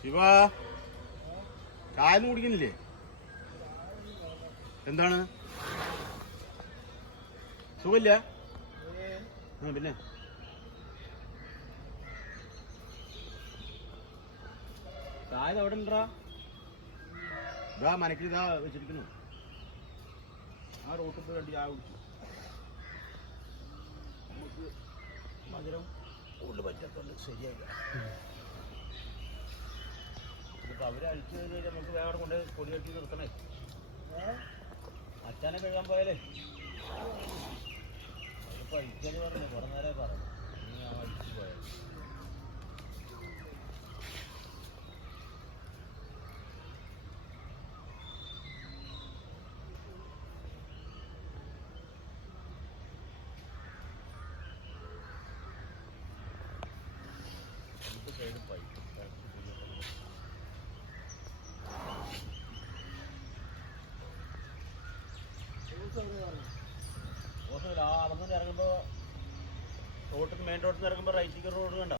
ശിവ ചായ ഒന്നും കുടിക്കുന്നില്ലേ? എന്താണ്? സുഖമില്ല? പിന്നെ? ചായ എവിടെ ഉണ്ടാ ഇതാ മനക്കിൽ ഇതാ വെച്ചിരിക്കുന്നു. ആ റോട്ടിൽ പോയി രണ്ട് ചായ കുടിച്ചു. നമുക്ക് മധുരം കൂടുതൽ പറ്റത്തുണ്ട് ശരിയായില്ല. അവർ അഴിച്ചു കഴിഞ്ഞാൽ നമുക്ക് വേറെ കൊണ്ട് കൊടി കെട്ടി നിർത്തണേ. അച്ഛനെ കഴുകാൻ പോയാലേ. അതിപ്പോ അഴിക്കാന്ന് പറഞ്ഞു. കുറെ നേരം പറഞ്ഞു. നീ ആ അഴിച്ചു പോയാൽ പൈപ്പ് ഓസമില്ല ആ ഇറങ്ങുമ്പോൾ മെയിൻ റോഡിൽ നിന്ന് ഇറങ്ങുമ്പോൾ റൈറ്റിക്ക് റോഡ് കണ്ട?